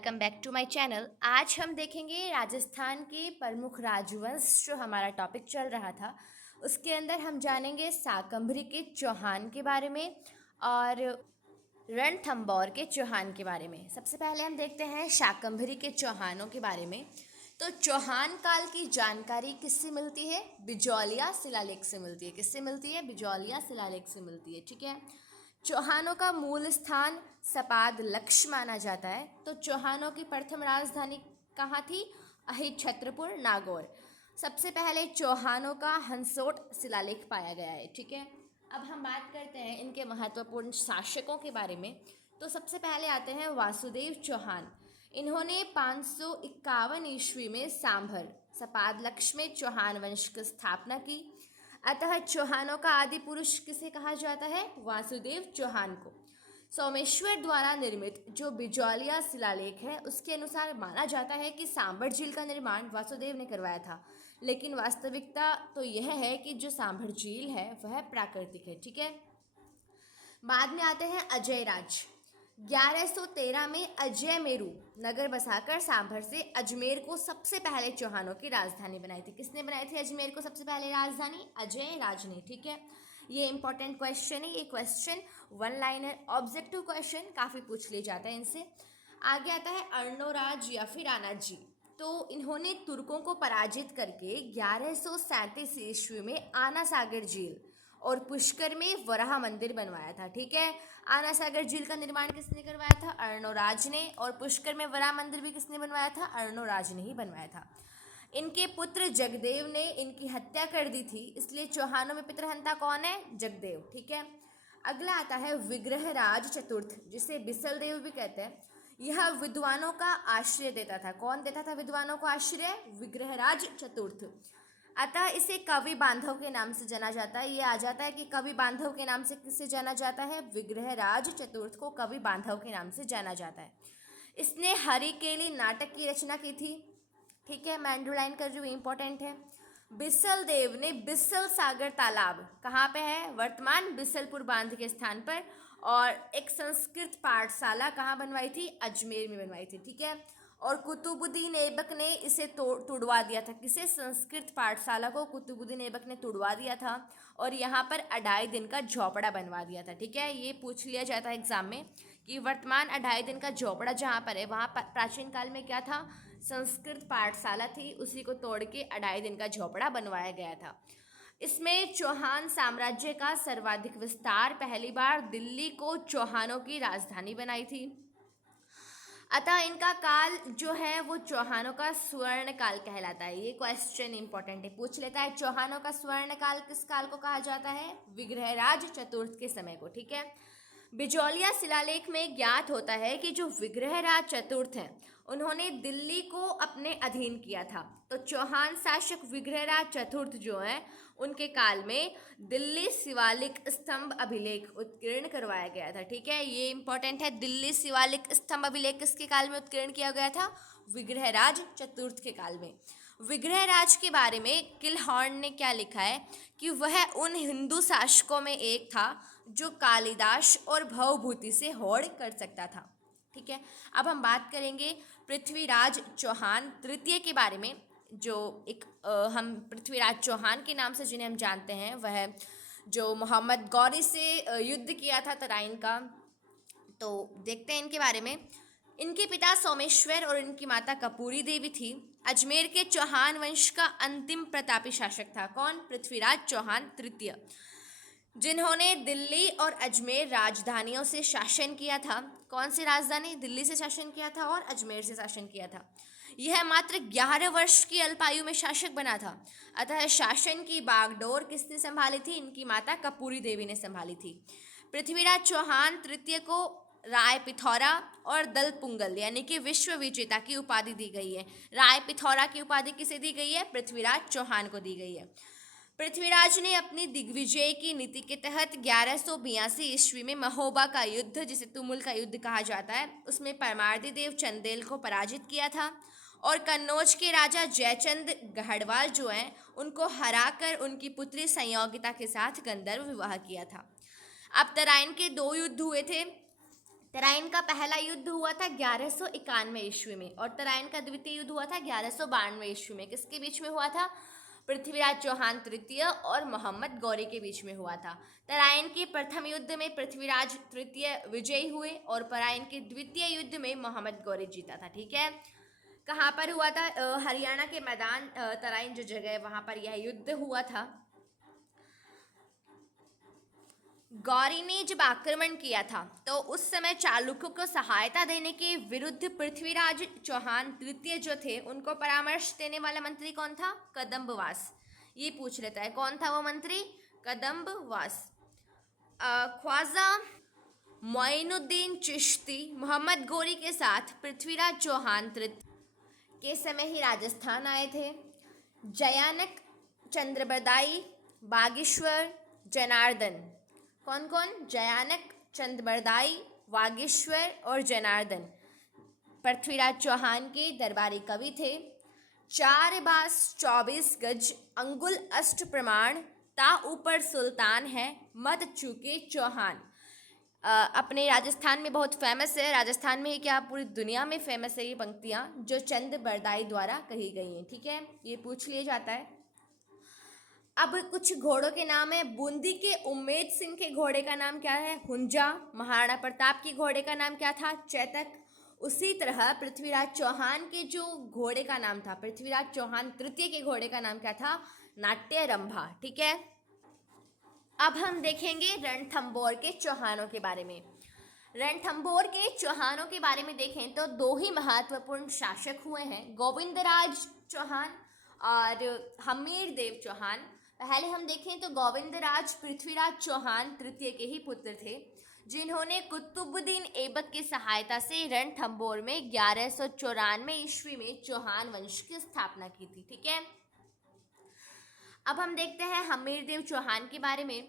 Welcome back to my channel. आज हम देखेंगे राजस्थान के प्रमुख राजवंश। जो हमारा टॉपिक चल रहा था उसके अंदर हम जानेंगे शाकंभरी के चौहान के बारे में और रणथंभौर के चौहान के बारे में। सबसे पहले हम देखते हैं शाकंभरी के चौहानों के बारे में। तो चौहान काल की जानकारी किससे मिलती है? बिजौलिया शिलालेख से मिलती है। किससे मिलती है? बिजौलिया शिलालेख से मिलती है। ठीक है। चौहानों का मूल स्थान सपाद लक्ष्य माना जाता है। तो चौहानों की प्रथम राजधानी कहाँ थी? अहिर छत्रपुर नागौर। सबसे पहले चौहानों का हंसोट शिलालेख पाया गया है। ठीक है। अब हम बात करते हैं इनके महत्वपूर्ण शासकों के बारे में। तो सबसे पहले आते हैं वासुदेव चौहान। इन्होंने 551 ईस्वी में सांभर सपाद लक्ष्य में चौहान वंश की स्थापना की। अतः चौहानों का आदि पुरुष किसे कहा जाता है? वासुदेव चौहान को। सोमेश्वर द्वारा निर्मित जो बिजौलिया शिलालेख है उसके अनुसार माना जाता है कि सांभर झील का निर्माण वासुदेव ने करवाया था, लेकिन वास्तविकता तो यह है कि जो सांभर झील है वह प्राकृतिक है। ठीक है। बाद में आते हैं अजय राज। 1113 में अजय मेरू नगर बसाकर सांभर से अजमेर को सबसे पहले चौहानों की राजधानी बनाई थी। किसने बनाई थी अजमेर को सबसे पहले राजधानी? अजय राज ने। ठीक है। ये इंपॉर्टेंट क्वेश्चन है। ये question one liner objective question काफ़ी पूछ लिया जाता है इनसे। आगे आता है अर्णोराज या फिर राणाजी। तो इन्होंने तुर्कों को पराजित करके 1137 ईस्वी में आना सागर झील और पुष्कर में वराह मंदिर बनवाया था। ठीक है। आना सागर झील का निर्माण किसने करवाया था? अर्णोराज ने। और पुष्कर में वराह मंदिर भी किसने बनवाया था? अर्णोराज ने ही बनवाया था। इनके पुत्र जगदेव ने इनकी हत्या कर दी थी, इसलिए चौहानों में पितृहंता कौन है? जगदेव। ठीक है। अगला आता है विग्रहराज चतुर्थ, जिसे बिसल देव भी कहते हैं। यह विद्वानों का आश्रय देता था। कौन देता था विद्वानों को आश्रय? विग्रहराज चतुर्थ। अतः इसे कवि बांधव के नाम से जाना जाता है। ये आ जाता है कि कवि बांधव के नाम से किसे जाना जाता है? विग्रहराज चतुर्थ को कवि बांधव के नाम से जाना जाता है। इसने हरिकेली नाटक की रचना की थी। ठीक है। मैं अंडरलाइन कर रही हूँ, इंपॉर्टेंट है। बिसल देव ने बिसल सागर तालाब कहाँ पे है? वर्तमान बिसलपुर बांध के स्थान पर। और एक संस्कृत पाठशाला कहाँ बनवाई थी? अजमेर में बनवाई थी। ठीक है। और कुतुबुद्दीन ऐबक ने इसे तुड़वा दिया था। किसे? संस्कृत पाठशाला को कुतुबुद्दीन ऐबक ने तुड़वा दिया था और यहाँ पर 2.5 दिन का झोपड़ा बनवा दिया था। ठीक है। ये पूछ लिया जाता है एग्जाम में कि वर्तमान 2.5 दिन का झोपड़ा जहाँ पर है वहाँ प्राचीन काल में क्या था? संस्कृत पाठशाला थी, उसी को तोड़ के 2.5 दिन का झोपड़ा बनवाया गया था। इसमें चौहान साम्राज्य का सर्वाधिक विस्तार पहली बार दिल्ली को चौहानों की राजधानी बनाई थी। अतः इनका काल जो है वो चौहानों का स्वर्ण काल कहलाता है। ये क्वेश्चन इंपॉर्टेंट है, पूछ लेता है। चौहानों का स्वर्ण काल किस काल को कहा जाता है? विग्रहराज चतुर्थ के समय को। ठीक है। बिजौलिया शिलालेख में ज्ञात होता है कि जो विग्रहराज चतुर्थ हैं उन्होंने दिल्ली को अपने अधीन किया था। तो चौहान शासक विग्रहराज चतुर्थ जो है उनके काल में दिल्ली शिवालिक स्तंभ अभिलेख उत्कीर्ण करवाया गया था। ठीक है। ये इंपॉर्टेंट है। दिल्ली शिवालिक स्तंभ अभिलेख किसके काल में उत्कीर्ण किया गया था? विग्रहराज चतुर्थ के काल में। विग्रहराज के बारे में किलहॉर्न ने क्या लिखा है कि वह उन हिंदू शासकों में एक था जो कालिदास और भवभूति से होड़ कर सकता था। ठीक है। अब हम बात करेंगे पृथ्वीराज चौहान तृतीय के बारे में। जो एक हम पृथ्वीराज चौहान के नाम से जिन्हें हम जानते हैं, वह जो मोहम्मद गौरी से युद्ध किया था तराइन का। तो देखते हैं इनके बारे में। इनके पिता सोमेश्वर और इनकी माता कपूरी देवी थी। अजमेर के चौहान वंश का अंतिम प्रतापी शासक था। कौन? पृथ्वीराज चौहान तृतीय, जिन्होंने दिल्ली और अजमेर राजधानियों से शासन किया था। कौन सी राजधानी? दिल्ली से शासन किया था और अजमेर से शासन किया था। यह मात्र 11 वर्ष की अल्पायु में शासक बना था। अतः शासन की बागडोर किसने संभाली थी? इनकी माता कपूरी देवी ने संभाली थी। पृथ्वीराज चौहान तृतीय को राय पिथौरा और दल पुंगल यानी कि विश्व विजेता की उपाधि दी गई है। राय पिथौरा की उपाधि किसे दी गई है? पृथ्वीराज चौहान को दी गई है। पृथ्वीराज ने अपनी दिग्विजय की नीति के तहत 1182 ईस्वी में महोबा का युद्ध, जिसे तुमुल का युद्ध कहा जाता है, उसमें परमार्दी देव चंदेल को पराजित किया था और कन्नौज के राजा जयचंद गढ़वाल जो हैं उनको हराकर उनकी पुत्री संयोगिता के साथ गंधर्व विवाह किया था। अब तराइन के 2 युद्ध हुए थे। तराइन का पहला युद्ध हुआ था 1191 ईस्वी में और तराइन का द्वितीय युद्ध हुआ था 1192 ईस्वी में। किसके बीच में हुआ था? पृथ्वीराज चौहान तृतीय और मोहम्मद गौरी के बीच में हुआ था। तराइन के प्रथम युद्ध में पृथ्वीराज तृतीय विजयी हुए और तराइन के द्वितीय युद्ध में मोहम्मद गौरी जीता था। ठीक है, कहाँ पर हुआ था? हरियाणा के मैदान तराइन जो जगह है वहां पर यह युद्ध हुआ था। गौरी ने जब आक्रमण किया था तो उस समय चालुक्यों को सहायता देने के विरुद्ध पृथ्वीराज चौहान तृतीय जो थे उनको परामर्श देने वाला मंत्री कौन था? कदम्बवास। ये पूछ लेता है कौन था वो मंत्री? कदम्बवास। ख्वाजा मोइनुद्दीन चिश्ती मोहम्मद गौरी के साथ पृथ्वीराज चौहान तृतीय के समय ही राजस्थान आए थे। जयानक, चंद्रबरदाई, बागेश्वर, जनार्दन। कौन कौन? जयानक, चंद्रबरदाई, वागीश्वर और जनार्दन पृथ्वीराज चौहान के दरबारी कवि थे। 4 बास 24 गज अंगुल अष्ट प्रमाण ता ऊपर सुल्तान है मत चूके चौहान। अपने राजस्थान में बहुत फेमस है। राजस्थान में ही क्या पूरी दुनिया में फेमस है ये पंक्तियाँ जो चंद्रबरदाई द्वारा कही गई हैं। ठीक है, ये पूछ लिया जाता है। अब कुछ घोड़ों के नाम है। बूंदी के उम्मेद सिंह के घोड़े का नाम क्या है? हुंजा। महाराणा प्रताप के घोड़े का नाम क्या था? चैतक। उसी तरह पृथ्वीराज चौहान के जो घोड़े का नाम था, पृथ्वीराज चौहान तृतीय के घोड़े का नाम क्या था? नाट्यरंभा। ठीक है, अब हम देखेंगे रणथंभौर के चौहानों के बारे में। रणथंभौर के चौहानों के बारे में देखें तो 2 ही महत्वपूर्ण शासक हुए हैं, गोविंदराज चौहान और हमीरदेव चौहान। पहले हम देखें तो गोविंदराज पृथ्वीराज चौहान तृतीय के ही पुत्र थे जिन्होंने कुतुबुद्दीन ऐबक की सहायता से रणथंभौर में 1194 ईस्वी में चौहान वंश की स्थापना की थी। ठीक है, अब हम देखते हैं हमीरदेव चौहान के बारे में।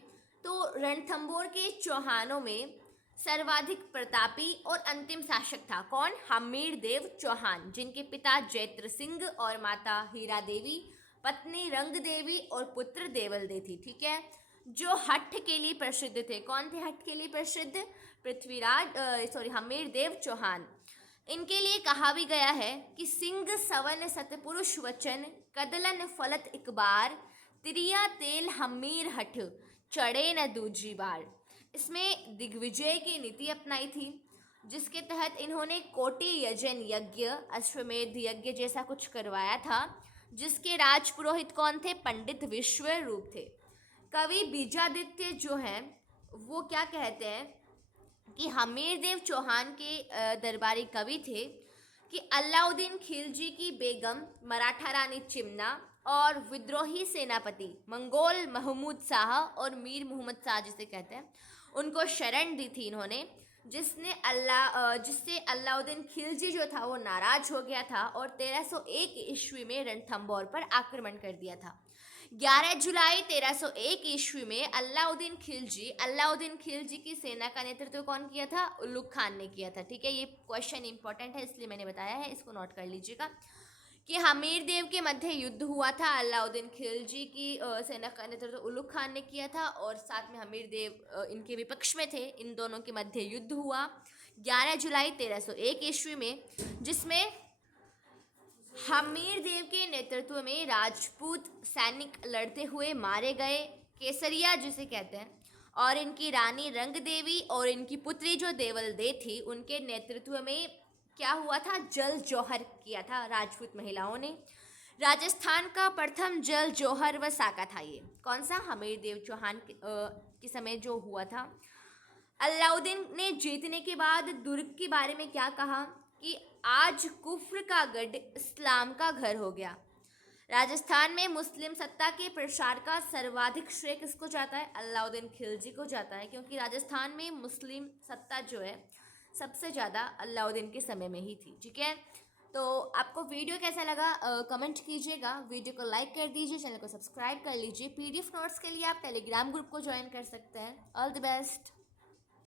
तो रणथंभौर के चौहानों में सर्वाधिक प्रतापी और अंतिम शासक था कौन? हमीरदेव चौहान, जिनके पिता जैत्र सिंह और माता हीरा देवी, पत्नी रंग देवी और पुत्र देवल दे थी। ठीक है, जो हठ के लिए प्रसिद्ध थे। कौन थे हठ के लिए प्रसिद्ध? हमीरदेव चौहान। इनके लिए कहा भी गया है कि सिंह सवन सतपुरुष वचन कदलन फलत एक बार तिरिया तेल हमीर हठ चढ़े न दूजी बार। इसमें दिग्विजय की नीति अपनाई थी जिसके तहत इन्होंने कोटि यजन यज्ञ, अश्वमेध यज्ञ जैसा कुछ करवाया था, जिसके राज पुरोहित कौन थे? पंडित विश्वरूप थे। कवि बीजादित्य जो हैं वो क्या कहते हैं कि हमीरदेव चौहान के दरबारी कवि थे कि अलाउद्दीन खिलजी की बेगम मराठा रानी चिमना और विद्रोही सेनापति मंगोल महमूद शाह और मीर मोहम्मद शाह जिसे कहते हैं उनको शरण दी थी इन्होंने, जिससे अलाउद्दीन खिलजी जो था वो नाराज हो गया था और 1301 ईस्वी में रणथंभौर पर आक्रमण कर दिया था। 11 जुलाई 1301 ईस्वी में अलाउद्दीन खिलजी की सेना का नेतृत्व कौन किया था? उलुग खान ने किया था। ठीक है, ये क्वेश्चन इंपॉर्टेंट है इसलिए मैंने बताया है, इसको नोट कर लीजिएगा कि हमीरदेव के मध्य युद्ध हुआ था। अलाउद्दीन खिलजी की सेना का नेतृत्व उलुग खान ने किया था और साथ में हमीरदेव इनके विपक्ष में थे। इन दोनों के मध्य युद्ध हुआ 11 जुलाई 1301 ईस्वी में, जिसमें हमीरदेव के नेतृत्व में राजपूत सैनिक लड़ते हुए मारे गए। केसरिया जिसे कहते हैं और इनकी रानी रंग देवी और इनकी पुत्री जो देवल दे थी उनके नेतृत्व में क्या हुआ था? जल जौहर किया था राजपूत महिलाओं ने। राजस्थान का प्रथम जल जौहर व साका था ये। कौन सा? हमीरदेव चौहान के समय जो हुआ था। अलाउद्दीन ने जीतने के बाद दुर्ग के बारे में क्या कहा कि आज कुफ्र का गढ़ इस्लाम का घर हो गया। राजस्थान में मुस्लिम सत्ता के प्रसार का सर्वाधिक श्रेय किसको जाता है? अलाउद्दीन खिलजी को जाता है, क्योंकि राजस्थान में मुस्लिम सत्ता जो है सबसे ज़्यादा अलाउद्दीन के समय में ही थी। ठीक है, तो आपको वीडियो कैसा लगा कमेंट कीजिएगा, वीडियो को लाइक कर दीजिए, चैनल को सब्सक्राइब कर लीजिए। PDF नोट्स के लिए आप टेलीग्राम ग्रुप को ज्वाइन कर सकते हैं। All the best.